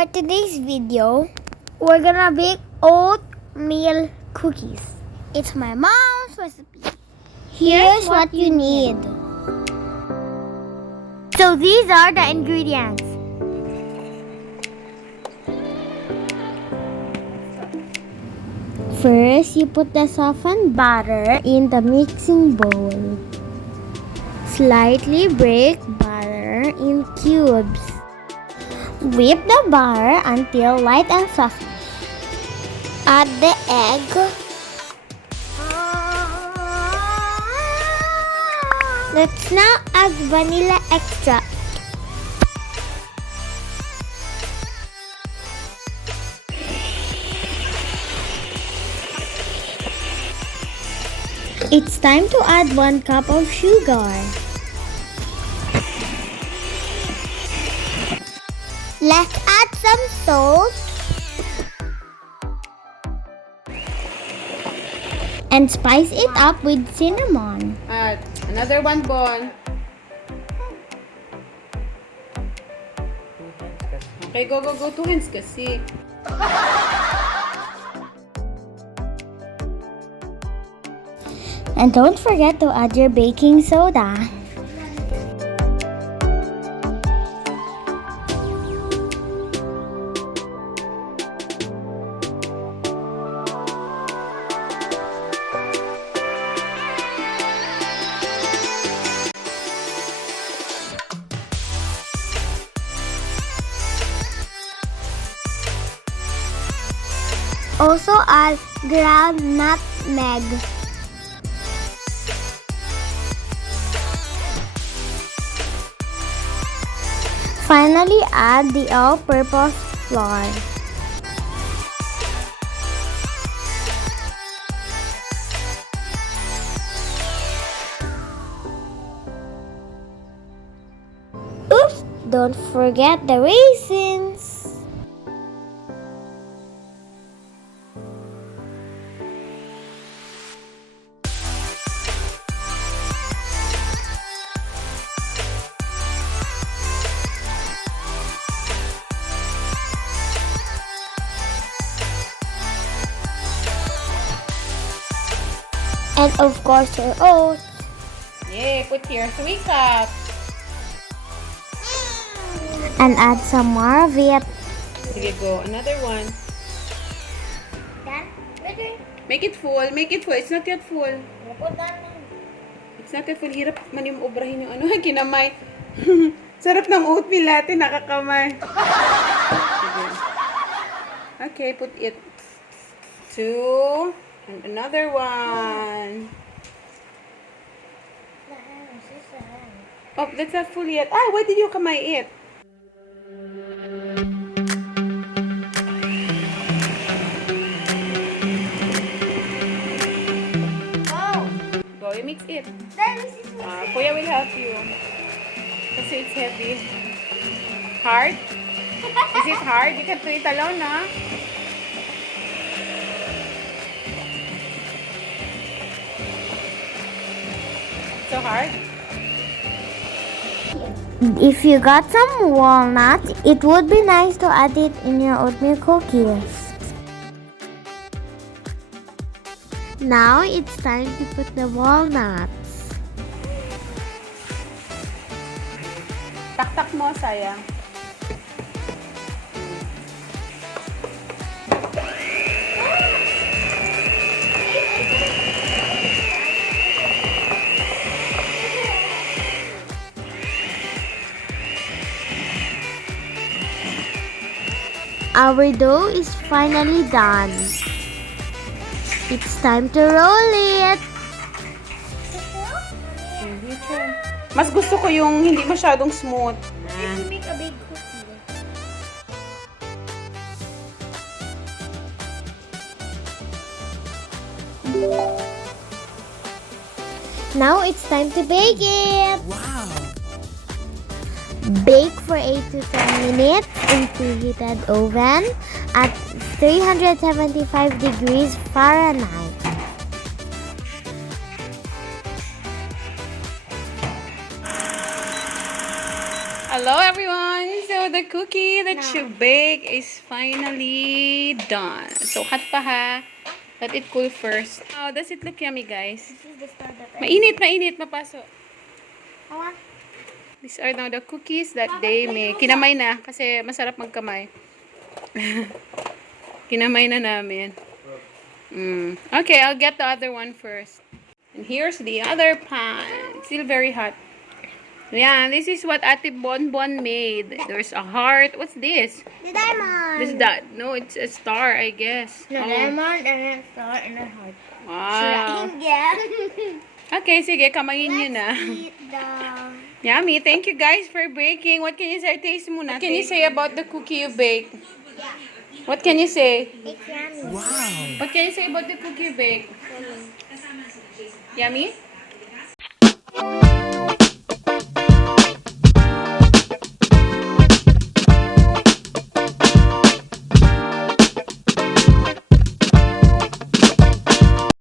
For today's video, we're gonna bake oatmeal cookies. It's my mom's recipe. Here's what you need. So these are the ingredients. First, you put the softened butter in the mixing bowl. Slightly break butter in cubes. Whip the butter until light and soft. Add the egg. Let's now add vanilla extract. It's time to add 1 cup of sugar. Let's add some salt and spice it up with cinnamon. Add another 1 ball. Okay, go. 2 hands kasi. And don't forget to add your baking soda. Also add ground nutmeg. Finally, add the all-purpose flour. Oops! Don't forget the raisins. And of course your oats. Yay, put here 3 cups. And add some more of it. Sige, go. Another 1. Done? Ready? Make it full. It's not yet full. Put that It's not yet full. Hirap man yung obrahin yung ano. Kinamay. Sarap ng oatmeal natin. Nakakamay. Sige. Okay, put it 2. And another 1. Oh, that's not full yet. Ah, why did you kamay it? Go, you mix it. Kuya will help you. Kasi it's heavy. Hard? Is it hard? You can't do it alone, na? So hard? If you got some walnuts, it would be nice to add it in your oatmeal cookies. Now it's time to put the walnuts. Taktak mo, sayang. Our dough is finally done. It's time to roll it. Mas gusto ko yung hindi masyadong smooth. Make a big cookie. Now it's time to bake it. Wow! Bake for 8 to 10 minutes in preheated oven at 375 degrees Fahrenheit. Hello everyone! So the cookie that you bake is finally done. So, hot pa ha. Let it cool first. Oh, does it look yummy, guys? This is the start that Mainit, mapasok. I want. These are now the cookies that they make. Kinamay na, kasi masarap magkamay. Kinamay na namin. Okay, I'll get the other one first. And here's the other pan. Still very hot. Yeah, this is what Ate Bonbon made. There's a heart. What's this? The diamond. This is that. No, it's a star, I guess. The diamond and then star and then heart. Wow. Yeah. Okay, sige, kamayin nyo na. Eat the. Yummy. Thank you guys for baking. What can you say? Taste muna. What can you say about the cookie you baked? What can you say? It's yummy. What can you say about the cookie you baked? Yummy?